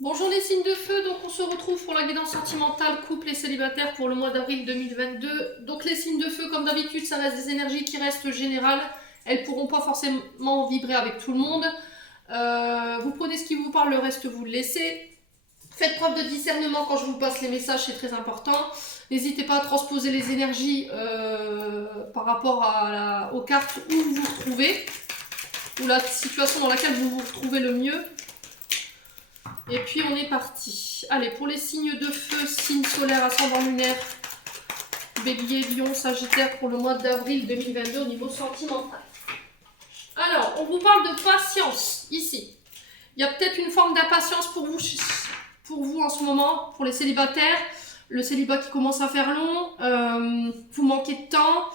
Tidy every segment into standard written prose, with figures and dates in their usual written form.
Bonjour les signes de feu, donc on se retrouve pour la guidance sentimentale couple et célibataire pour le mois d'avril 2022. Donc les signes de feu, comme d'habitude, ça reste des énergies qui restent générales. Elles ne pourront pas forcément vibrer avec tout le monde. Vous prenez ce qui vous parle, le reste vous le laissez. Faites preuve de discernement quand je vous passe les messages, c'est très important. N'hésitez pas à transposer les énergies par rapport aux cartes où vous vous retrouvez, ou la situation dans laquelle vous vous retrouvez le mieux. Et puis on est parti. Allez, pour les signes de feu, signe solaire, ascendant lunaire, Bélier, Lion, Sagittaire pour le mois d'avril 2022 au niveau sentimental. Alors, on vous parle de patience ici. Il y a peut-être une forme d'impatience pour vous en ce moment, pour les célibataires. Le célibat qui commence à faire long, vous manquez de temps.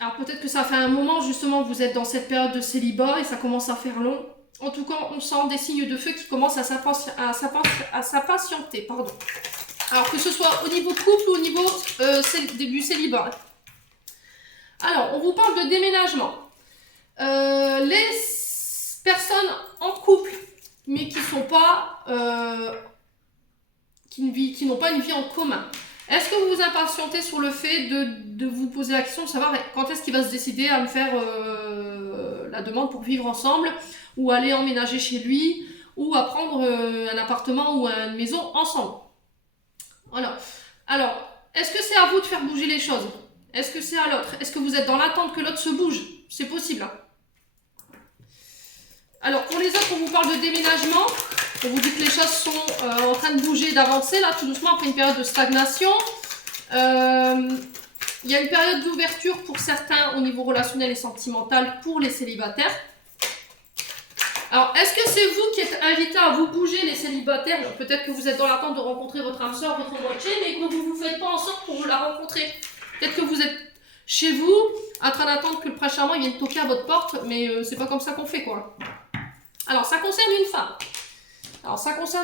Alors peut-être que ça fait un moment justement que vous êtes dans cette période de célibat et ça commence à faire long. En tout cas, on sent des signes de feu qui commencent à s'impatienter. Alors que ce soit au niveau couple ou au niveau du célibat. Alors, on vous parle de déménagement. Les personnes en couple, mais qui sont pas, qui n'ont pas une vie en commun. Est-ce que vous vous impatientez sur le fait de vous poser la question de savoir quand est-ce qu'il va se décider à me faire la demande pour vivre ensemble, ou aller emménager chez lui, ou à prendre un appartement ou une maison ensemble? Voilà. Alors, est-ce que c'est à vous de faire bouger les choses? Est-ce que c'est à l'autre? Est-ce que vous êtes dans l'attente que l'autre se bouge? C'est possible. Hein. Alors, pour les autres, on vous parle de déménagement. On vous dit que les choses sont en train de bouger, d'avancer, là, tout doucement, après une période de stagnation. Il y a une période d'ouverture pour certains au niveau relationnel et sentimental pour les célibataires. Alors, est-ce que c'est vous qui êtes invités à vous bouger, les célibataires? Peut-être que vous êtes dans l'attente de rencontrer votre âme sœur, votre moitié, mais que vous ne vous faites pas en sorte pour la rencontrer. Peut-être que vous êtes chez vous, en train d'attendre que le prince charmant vienne toquer à votre porte, mais c'est pas comme ça qu'on fait, quoi. Alors, ça concerne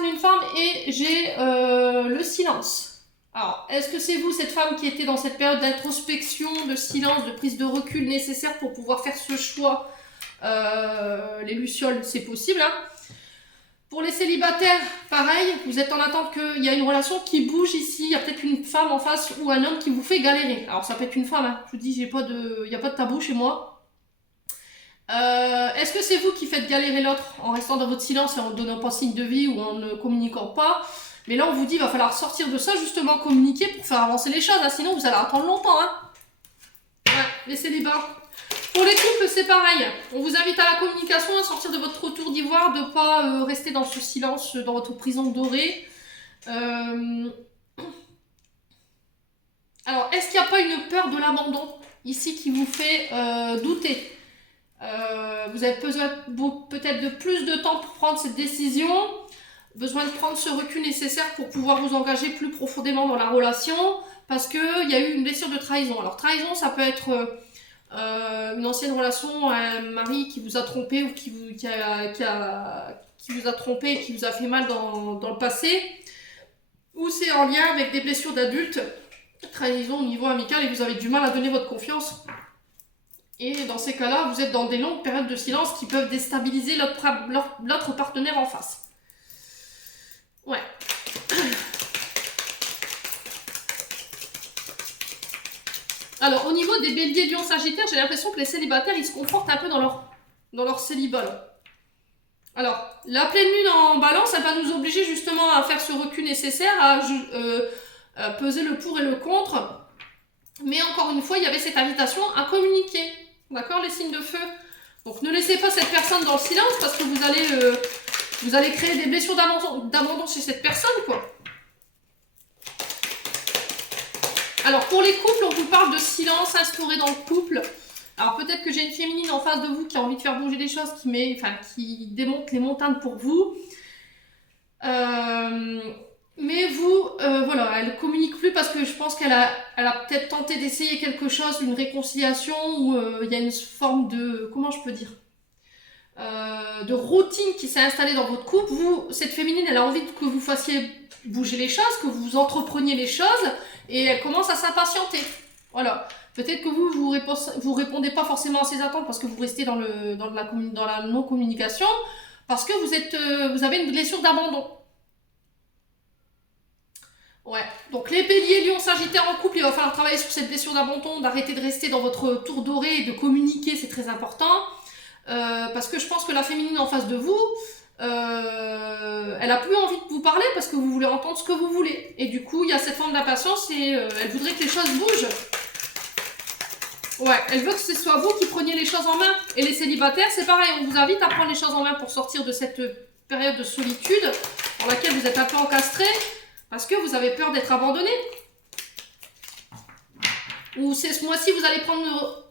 une femme. Et j'ai le silence. Alors, est-ce que c'est vous, cette femme, qui était dans cette période d'introspection, de silence, de prise de recul nécessaire pour pouvoir faire ce choix? Les lucioles, c'est possible. Hein. Pour les célibataires, pareil, vous êtes en attente qu'il y a une relation qui bouge ici. Il y a peut-être une femme en face ou un homme qui vous fait galérer. Alors, ça peut être une femme. Hein. Je vous dis, il n'y a pas de tabou chez moi. Est-ce que c'est vous qui faites galérer l'autre en restant dans votre silence et en ne donnant pas signe de vie ou en ne communiquant pas? Mais là, on vous dit qu'il va falloir sortir de ça, justement, communiquer pour faire avancer les choses. Hein, sinon, vous allez attendre longtemps. Hein. Ouais, les célibats. Pour les couples, c'est pareil. On vous invite à la communication, à sortir de votre tour d'ivoire, de ne pas rester dans ce silence, dans votre prison dorée. Alors, est-ce qu'il n'y a pas une peur de l'abandon ici qui vous fait douter? Vous avez besoin peut-être de plus de temps pour prendre cette décision, besoin de prendre ce recul nécessaire pour pouvoir vous engager plus profondément dans la relation, parce qu'il y a eu une blessure de trahison. Alors trahison, ça peut être une ancienne relation, un mari qui vous a trompé ou qui vous a trompé et qui vous a fait mal dans le passé, ou c'est en lien avec des blessures d'adultes, trahison au niveau amical, et vous avez du mal à donner votre confiance. Et dans ces cas-là, vous êtes dans des longues périodes de silence qui peuvent déstabiliser l'autre partenaire en face. Ouais. Alors, au niveau des béliers, lions, sagittaires, j'ai l'impression que les célibataires, ils se confortent un peu dans leur célibat. Là. Alors, la pleine lune en balance, elle va nous obliger justement à faire ce recul nécessaire, à peser le pour et le contre. Mais encore une fois, il y avait cette invitation à communiquer. D'accord, les signes de feu? Donc ne laissez pas cette personne dans le silence parce que vous allez créer des blessures d'abandon chez cette personne, quoi. Alors pour les couples, on vous parle de silence instauré dans le couple. Alors peut-être que j'ai une féminine en face de vous qui a envie de faire bouger des choses, qui démonte les montagnes pour vous. Mais vous, voilà, elle communique plus parce que je pense qu'elle a peut-être tenté d'essayer quelque chose, une réconciliation, où il y a une forme de, comment je peux dire, de routine qui s'est installée dans votre couple. Vous, cette féminine, elle a envie que vous fassiez bouger les choses, que vous entrepreniez les choses, et elle commence à s'impatienter. Voilà. Peut-être que vous répondez pas forcément à ces attentes parce que vous restez dans la non-communication, parce que vous avez une blessure d'abandon. Ouais, donc les béliers, lions, sagittaires en couple, il va falloir travailler sur cette blessure d'abandon, d'arrêter de rester dans votre tour doré et de communiquer, c'est très important. Parce que je pense que la féminine en face de vous, elle a plus envie de vous parler parce que vous voulez entendre ce que vous voulez. Et du coup, il y a cette forme d'impatience et elle voudrait que les choses bougent. Ouais, elle veut que ce soit vous qui preniez les choses en main. Et les célibataires, c'est pareil, on vous invite à prendre les choses en main pour sortir de cette période de solitude dans laquelle vous êtes un peu encastré. Parce que vous avez peur d'être abandonné. Ou c'est ce mois-ci, vous allez prendre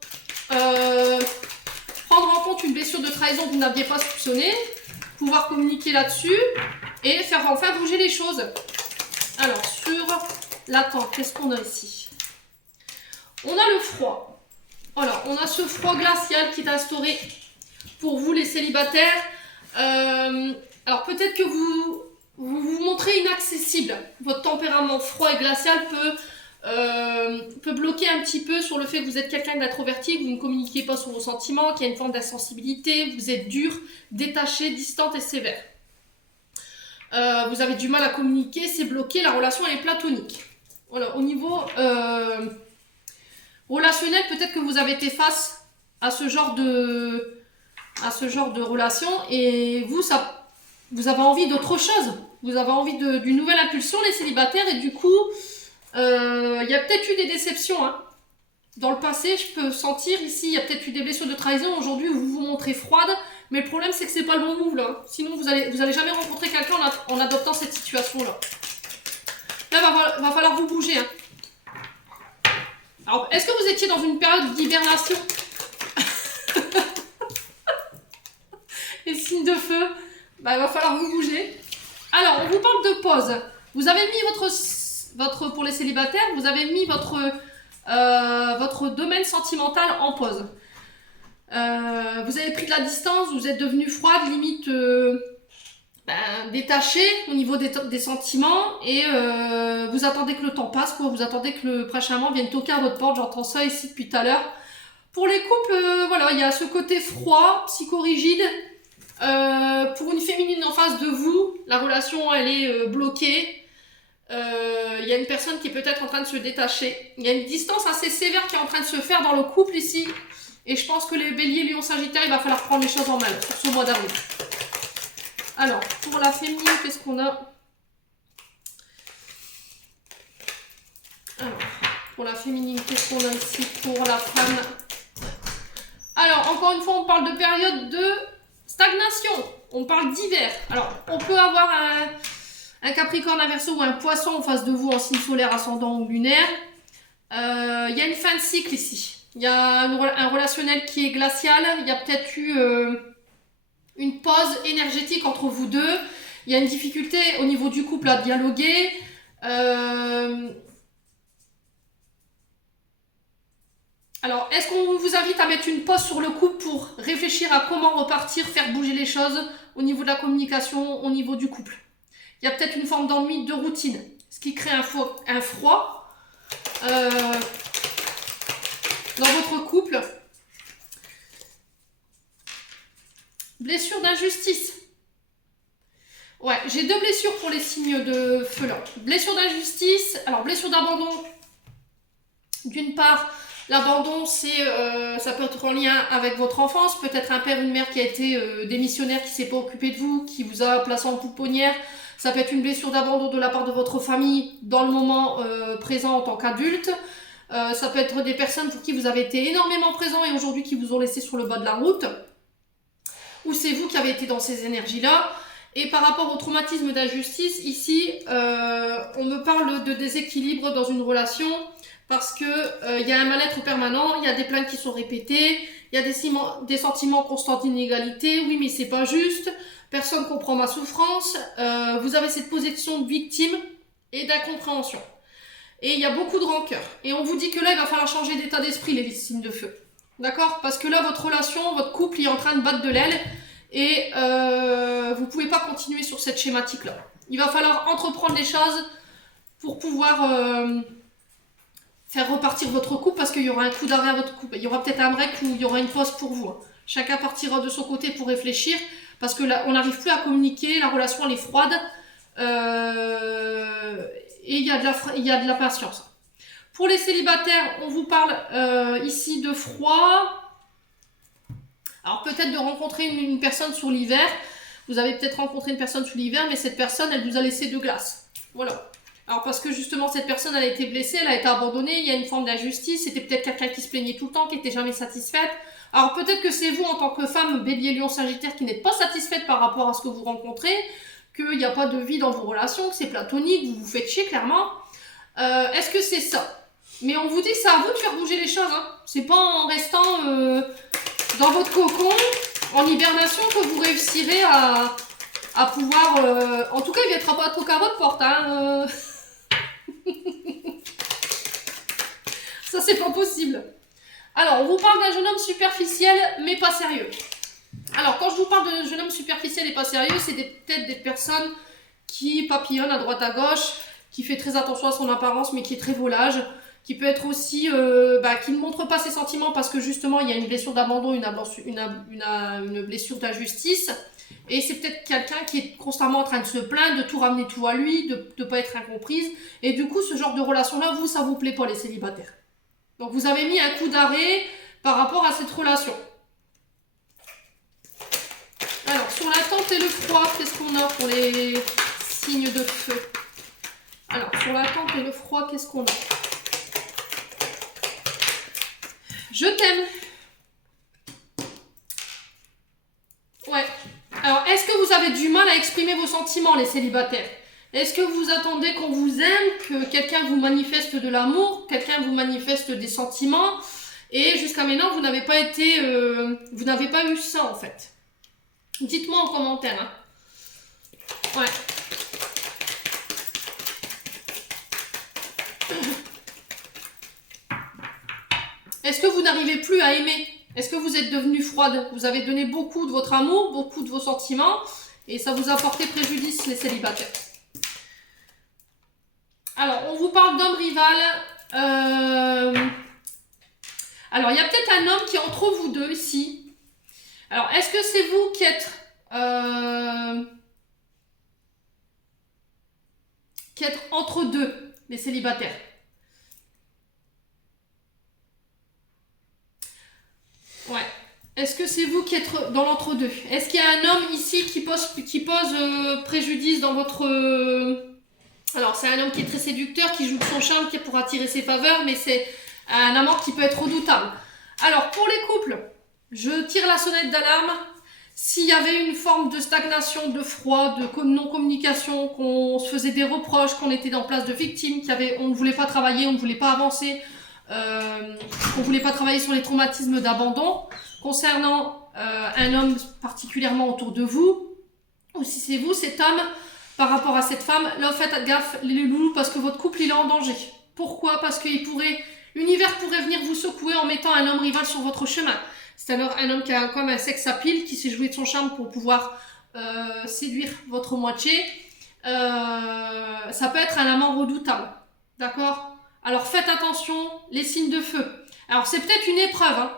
en compte une blessure de trahison que vous n'aviez pas soupçonnée, pouvoir communiquer là-dessus et faire enfin bouger les choses. Alors, sur l'attente, qu'est-ce qu'on a ici? On a le froid. Alors, on a ce froid glacial qui est instauré pour vous, les célibataires. Alors, peut-être que vous vous montrez inaccessible. Votre tempérament froid et glacial peut bloquer un petit peu sur le fait que vous êtes quelqu'un d'introverti, que vous ne communiquez pas sur vos sentiments, qu'il y a une forme d'insensibilité, vous êtes dur, détaché, distante et sévère. Vous avez du mal à communiquer, c'est bloqué, la relation elle est platonique. Voilà, au niveau relationnel, peut-être que vous avez été face à ce genre de relation et vous avez envie d'autre chose. Vous avez envie d'une nouvelle impulsion, les célibataires, et du coup, il y a peut-être eu des déceptions. Hein. Dans le passé, je peux sentir ici, il y a peut-être eu des blessures de trahison. Aujourd'hui, vous vous montrez froide, mais le problème, c'est que c'est pas le bon move là. Sinon, vous allez jamais rencontrer quelqu'un en adoptant cette situation-là. Là, va falloir vous bouger. Hein. Alors, est-ce que vous étiez dans une période d'hibernation? Les signes de feu, bah, il va falloir vous bouger. Alors, on vous parle de pause. Vous avez mis pour les célibataires, vous avez mis votre domaine sentimental en pause. Vous avez pris de la distance, vous êtes devenu froide, limite détaché au niveau des sentiments et vous attendez que le temps passe, quoi. Vous attendez que le prince charmant vienne toquer à votre porte. J'entends ça ici depuis tout à l'heure. Pour les couples, voilà, il y a ce côté froid, psychorigide. Pour une féminine en face de vous, la relation elle est bloquée. Il y a une personne qui est peut-être en train de se détacher. Il y a une distance assez sévère qui est en train de se faire dans le couple ici. Et je pense que les béliers, lions, sagittaires, il va falloir prendre les choses en main pour ce mois d'avril. Alors, pour la féminine, qu'est-ce qu'on a? Alors, pour la féminine, qu'est-ce qu'on a ici? Pour la femme. Alors, encore une fois, on parle de période de stagnation. On parle d'hiver. Alors, on peut avoir un Capricorne, un Verseau ou un Poisson en face de vous en signe solaire, ascendant ou lunaire. Il y a une fin de cycle ici. Il y a un relationnel qui est glacial. Il y a peut-être eu une pause énergétique entre vous deux. Il y a une difficulté au niveau du couple à dialoguer. Alors, est-ce qu'on vous invite à mettre une pause sur le couple pour réfléchir à comment repartir, faire bouger les choses au niveau de la communication, au niveau du couple? Il y a peut-être une forme d'ennui, de routine, ce qui crée un froid dans votre couple. Blessure d'injustice. Ouais, j'ai deux blessures pour les signes de feu là. Blessure d'injustice, alors blessure d'abandon. D'une part, l'abandon, ça peut être en lien avec votre enfance, peut-être un père, une mère qui a été démissionnaire, qui ne s'est pas occupé de vous, qui vous a placé en pouponnière. Ça peut être une blessure d'abandon de la part de votre famille dans le moment présent en tant qu'adulte. Ça peut être des personnes pour qui vous avez été énormément présent et aujourd'hui qui vous ont laissé sur le bas de la route. Ou c'est vous qui avez été dans ces énergies-là. Et par rapport au traumatisme d'injustice, ici, on me parle de déséquilibre dans une relation parce que y a un mal-être permanent, il y a des plaintes qui sont répétées, il y a des sentiments constants d'inégalité. Oui, mais c'est pas juste. Personne ne comprend ma souffrance. Vous avez cette position de victime et d'incompréhension. Et il y a beaucoup de rancœur. Et on vous dit que là, il va falloir changer d'état d'esprit, les signes de feu. D'accord? Parce que là, votre relation, votre couple, il est en train de battre de l'aile. Et vous ne pouvez pas continuer sur cette schématique-là. Il va falloir entreprendre les choses pour pouvoir faire repartir votre couple parce qu'il y aura un coup d'arrêt à votre couple. Il y aura peut-être un break ou il y aura une pause pour vous. Chacun partira de son côté pour réfléchir parce que là, on n'arrive plus à communiquer, la relation elle est froide et il y a de la patience. Pour les célibataires, on vous parle ici de froid. Alors peut-être de rencontrer une personne sur l'hiver. Vous avez peut-être rencontré une personne sur l'hiver, mais cette personne, elle vous a laissé de glace. Voilà. Alors parce que justement, cette personne, elle a été blessée, elle a été abandonnée, il y a une forme d'injustice, c'était peut-être quelqu'un qui se plaignait tout le temps, qui n'était jamais satisfaite. Alors peut-être que c'est vous, en tant que femme, Bélier, Lion, Sagittaire, qui n'êtes pas satisfaite par rapport à ce que vous rencontrez, qu'il n'y a pas de vie dans vos relations, que c'est platonique, vous vous faites chier, clairement. Est-ce que c'est ça? Mais on vous dit que c'est à vous de faire bouger les choses, hein. C'est pas en restant dans votre cocon, en hibernation, que vous réussirez à pouvoir... En tout cas, il ne viendra pas trop à votre porte, hein. Ça, c'est pas possible. Alors, on vous parle d'un jeune homme superficiel, mais pas sérieux. Alors, quand je vous parle de jeune homme superficiel et pas sérieux, c'est peut-être des personnes qui papillonnent à droite à gauche, qui fait très attention à son apparence, mais qui est très volage, qui peut être aussi, qui ne montre pas ses sentiments parce que justement, il y a une blessure d'abandon, une blessure d'injustice. Et c'est peut-être quelqu'un qui est constamment en train de se plaindre, de tout ramener tout à lui, de ne pas être incomprise. Et du coup, ce genre de relation-là, ça vous plaît pas, les célibataires. Donc, vous avez mis un coup d'arrêt par rapport à cette relation. Alors, sur l'attente et le froid, qu'est-ce qu'on a pour les signes de feu? Alors, sur l'attente et le froid, qu'est-ce qu'on a? Je t'aime. Ouais. Alors, est-ce que vous avez du mal à exprimer vos sentiments, les célibataires? Est-ce que vous attendez qu'on vous aime, que quelqu'un vous manifeste de l'amour, quelqu'un vous manifeste des sentiments? Et jusqu'à maintenant, vous n'avez pas été... vous n'avez pas eu ça, en fait. Dites-moi en commentaire. Hein. Ouais. Est-ce que vous n'arrivez plus à aimer? Est-ce que vous êtes devenu froide? Vous avez donné beaucoup de votre amour, beaucoup de vos sentiments, et ça vous a porté préjudice, les célibataires. Alors, on vous parle d'homme rival. Alors, il y a peut-être un homme qui est entre vous deux ici. Alors, est-ce que c'est vous qui êtes entre deux, les célibataires? Ouais. Est-ce que c'est vous qui êtes dans l'entre-deux? Est-ce qu'il y a un homme ici qui pose préjudice dans votre... Alors, c'est un homme qui est très séducteur, qui joue de son charme, qui est pour attirer ses faveurs, mais c'est un amant qui peut être redoutable. Alors, pour les couples, je tire la sonnette d'alarme. S'il y avait une forme de stagnation, de froid, de non-communication, qu'on se faisait des reproches, qu'on était en place de victime, on ne voulait pas travailler, on ne voulait pas avancer, on ne voulait pas travailler sur les traumatismes d'abandon, concernant un homme particulièrement autour de vous, ou si c'est vous, cet homme, par rapport à cette femme, là, faites gaffe, les loulous, parce que votre couple, il est en danger. Pourquoi? Parce que l'univers pourrait venir vous secouer en mettant un homme rival sur votre chemin. C'est un homme qui a comme un sex appeal, qui s'est joué de son charme pour pouvoir séduire votre moitié. Ça peut être un amant redoutable. D'accord? Alors faites attention, les signes de feu. Alors c'est peut-être une épreuve. Hein.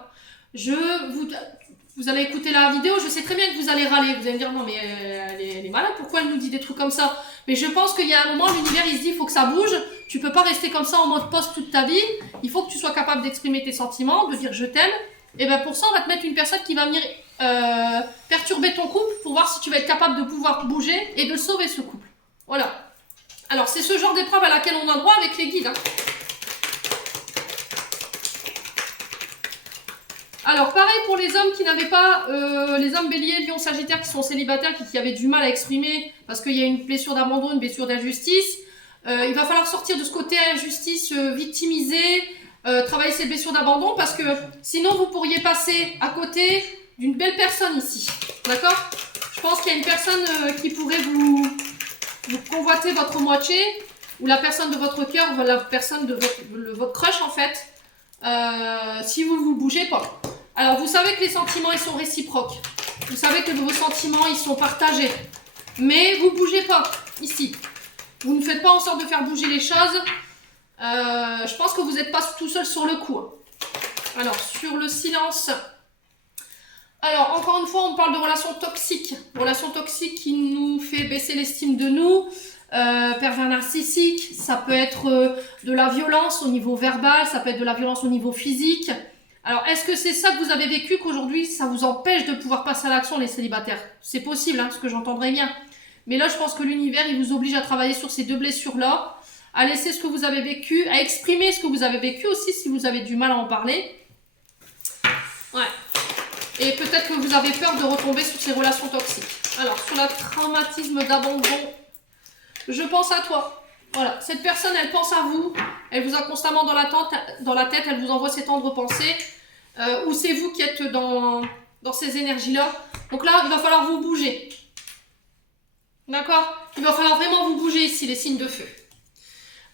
Vous allez écouter la vidéo, je sais très bien que vous allez râler. Vous allez me dire non mais elle est malade, pourquoi elle nous dit des trucs comme ça? Mais je pense qu'il y a un moment, l'univers il se dit il faut que ça bouge. Tu peux pas rester comme ça en mode poste toute ta vie. Il faut que tu sois capable d'exprimer tes sentiments, de dire je t'aime. Et bien pour ça, on va te mettre une personne qui va venir perturber ton couple pour voir si tu vas être capable de pouvoir bouger et de sauver ce couple. Voilà. Alors c'est ce genre d'épreuve à laquelle on a droit avec les guides. Hein. Alors pareil pour les hommes qui n'avaient pas, les hommes bélier, lion, sagittaire qui sont célibataires, qui avaient du mal à exprimer parce qu'il y a une blessure d'abandon, une blessure d'injustice. Il va falloir sortir de ce côté injustice, victimisé, travailler ces blessures d'abandon parce que sinon vous pourriez passer à côté d'une belle personne ici. D'accord? Je pense qu'il y a une personne qui pourrait vous convoiter votre moitié ou la personne de votre cœur, la personne de votre crush en fait, si vous ne vous bougez pas. Alors vous savez que les sentiments ils sont réciproques. Vous savez que vos sentiments ils sont partagés. Mais vous ne bougez pas ici. Vous ne faites pas en sorte de faire bouger les choses. Je pense que vous n'êtes pas tout seul sur le coup. Hein. Alors, sur le silence... Alors, encore une fois, on parle de relations toxiques. Relations toxiques qui nous fait baisser l'estime de nous. Pervers narcissique, ça peut être de la violence au niveau verbal, ça peut être de la violence au niveau physique. Alors, est-ce que c'est ça que vous avez vécu, qu'aujourd'hui, ça vous empêche de pouvoir passer à l'action, les célibataires? C'est possible, hein, ce que j'entendrai bien. Mais là, je pense que l'univers, il vous oblige à travailler sur ces deux blessures-là, à laisser ce que vous avez vécu, à exprimer ce que vous avez vécu aussi, si vous avez du mal à en parler. Ouais. Et peut-être que vous avez peur de retomber sur ces relations toxiques. Alors, sur le traumatisme d'abandon, je pense à toi. Voilà, cette personne, elle pense à vous. Elle vous a constamment dans la tête, elle vous envoie ses tendres pensées. Ou c'est vous qui êtes dans ces énergies-là. Donc là, il va falloir vous bouger. D'accord? Il va falloir vraiment vous bouger ici, les signes de feu.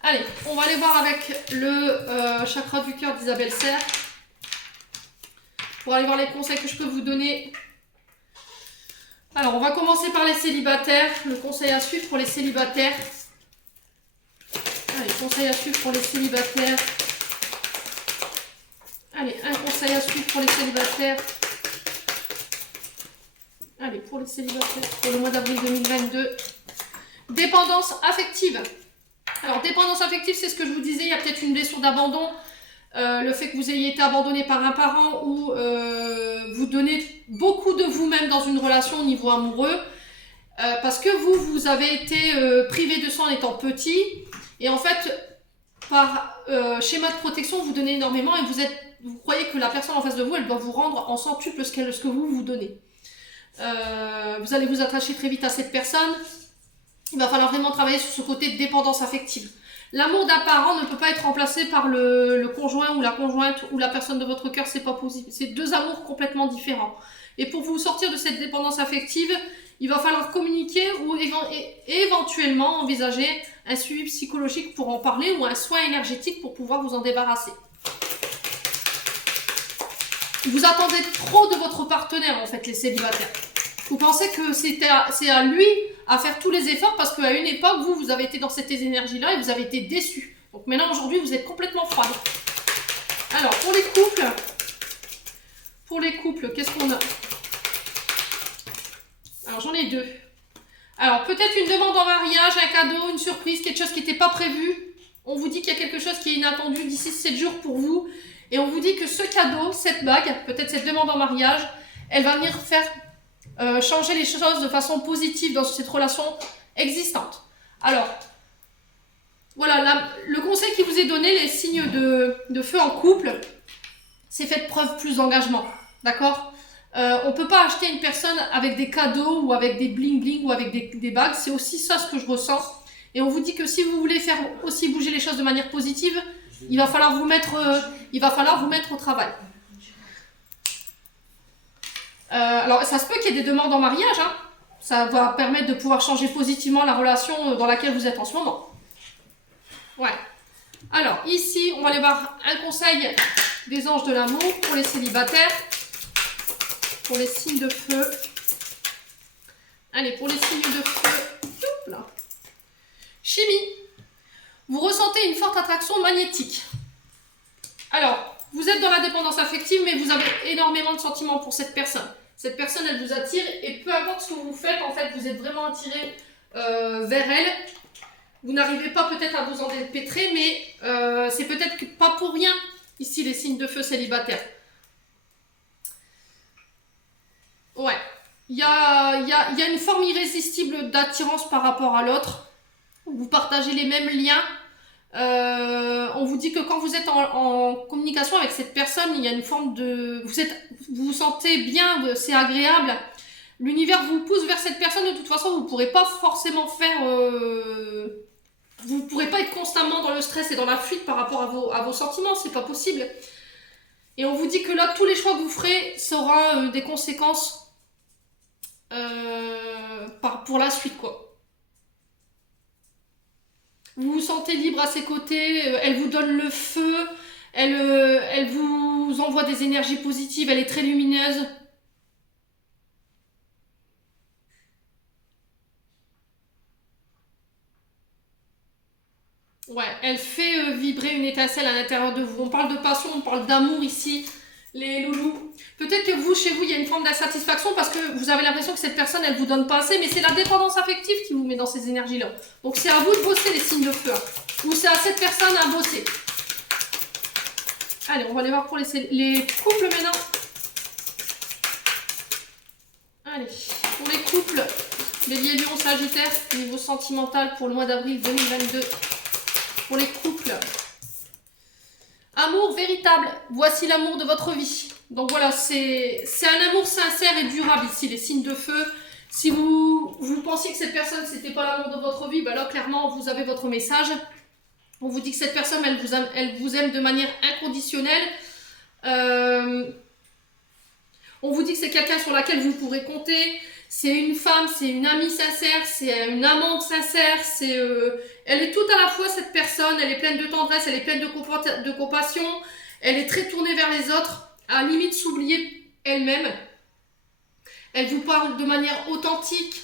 Allez, on va aller voir avec le chakra du cœur d'Isabelle Serre. Pour aller voir les conseils que je peux vous donner. Alors, on va commencer par les célibataires. Le conseil à suivre pour les célibataires. Allez, conseil à suivre pour les célibataires. Allez, un conseil à suivre pour les célibataires. Allez, pour les célibataires, pour le mois d'avril 2022. Dépendance affective. Alors, dépendance affective, c'est ce que je vous disais. Il y a peut-être une blessure d'abandon. Le fait que vous ayez été abandonné par un parent ou vous donnez beaucoup de vous-même dans une relation au niveau amoureux parce que vous avez été privé de ça en étant petit et en fait par schéma de protection vous donnez énormément et vous croyez que la personne en face de vous elle doit vous rendre en centuple ce que vous donnez. Vous allez vous attacher très vite à cette personne. Il va falloir vraiment travailler sur ce côté de dépendance affective. L'amour d'un parent ne peut pas être remplacé par le conjoint ou la conjointe ou la personne de votre cœur, c'est pas possible. C'est deux amours complètement différents. Et pour vous sortir de cette dépendance affective, il va falloir communiquer ou éventuellement envisager un suivi psychologique pour en parler ou un soin énergétique pour pouvoir vous en débarrasser. Vous attendez trop de votre partenaire en fait, les célibataires. Vous pensez que c'est à lui à faire tous les efforts parce qu'à une époque, vous avez été dans cette énergie-là et vous avez été déçus. Donc maintenant, aujourd'hui, vous êtes complètement froide. Alors, pour les couples, qu'est-ce qu'on a? Alors, j'en ai deux. Alors, peut-être une demande en mariage, un cadeau, une surprise, quelque chose qui n'était pas prévu. On vous dit qu'il y a quelque chose qui est inattendu d'ici 7 jours pour vous. Et on vous dit que ce cadeau, cette bague, peut-être cette demande en mariage, elle va venir faire changer les choses de façon positive dans cette relation existante. Alors, voilà, le conseil qui vous est donné, les signes de feu en couple, c'est faites preuve plus d'engagement, d'accord? On ne peut pas acheter une personne avec des cadeaux ou avec des bling bling ou avec des bagues, c'est aussi ça ce que je ressens. Et on vous dit que si vous voulez faire aussi bouger les choses de manière positive, il va falloir vous mettre au travail. Alors, ça se peut qu'il y ait des demandes en mariage, hein. Ça va permettre de pouvoir changer positivement la relation dans laquelle vous êtes en ce moment. Ouais. Alors, ici, on va aller voir un conseil des anges de l'amour pour les célibataires, pour les signes de feu. Allez, pour les signes de feu. Hop là. Chimie. Vous ressentez une forte attraction magnétique. Alors, vous êtes dans la dépendance affective, mais vous avez énormément de sentiments pour cette personne. Cette personne, elle vous attire, et peu importe ce que vous faites, en fait, vous êtes vraiment attiré vers elle. Vous n'arrivez pas peut-être à vous en dépêtrer, mais c'est peut-être pas pour rien, ici, les signes de feu célibataires. Ouais. Il y a une forme irrésistible d'attirance par rapport à l'autre. Vous partagez les mêmes liens. On vous dit que quand vous êtes en communication avec cette personne, il y a une forme de... Vous vous sentez bien, c'est agréable. L'univers vous pousse vers cette personne. De toute façon, vous ne pourrez pas forcément faire... Vous ne pourrez pas être constamment dans le stress et dans la fuite par rapport à vos sentiments. C'est pas possible. Et on vous dit que là, tous les choix que vous ferez seront des conséquences pour la suite, quoi. Vous vous sentez libre à ses côtés, elle vous donne le feu, elle vous envoie des énergies positives, elle est très lumineuse. Ouais, elle fait vibrer une étincelle à l'intérieur de vous. On parle de passion, on parle d'amour ici, les loulous. Peut-être que vous, chez vous, il y a une forme d'insatisfaction parce que vous avez l'impression que cette personne, elle vous donne pas assez, mais c'est la dépendance affective qui vous met dans ces énergies-là. Donc c'est à vous de bosser les signes de feu. Ou c'est à cette personne à bosser. Allez, on va aller voir pour les couples maintenant. Allez, pour les couples, Bélier, Lion, Sagittaire, niveau sentimental pour le mois d'avril 2022. Pour les couples. Amour véritable, voici l'amour de votre vie. Donc voilà, c'est un amour sincère et durable ici, les signes de feu. Si vous pensiez que cette personne, c'était pas l'amour de votre vie, ben là, clairement, vous avez votre message. On vous dit que cette personne, elle vous aime de manière inconditionnelle. On vous dit que c'est quelqu'un sur laquelle vous pourrez compter. C'est une femme, c'est une amie sincère, c'est une amante sincère. Elle est tout à la fois, cette personne. Elle est pleine de tendresse, elle est pleine de compassion. Elle est très tournée vers les autres, à la limite s'oublier elle-même. Elle vous parle de manière authentique.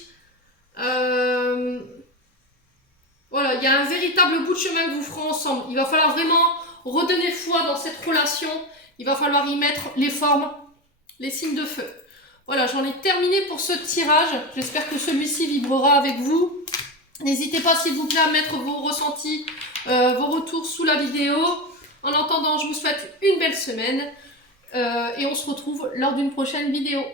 Voilà, il y a un véritable bout de chemin que vous ferez ensemble. Il va falloir vraiment redonner foi dans cette relation. Il va falloir y mettre les formes, les signes de feu. Voilà, j'en ai terminé pour ce tirage. J'espère que celui-ci vibrera avec vous. N'hésitez pas, s'il vous plaît, à mettre vos ressentis, vos retours sous la vidéo. En attendant, je vous souhaite une belle semaine et on se retrouve lors d'une prochaine vidéo.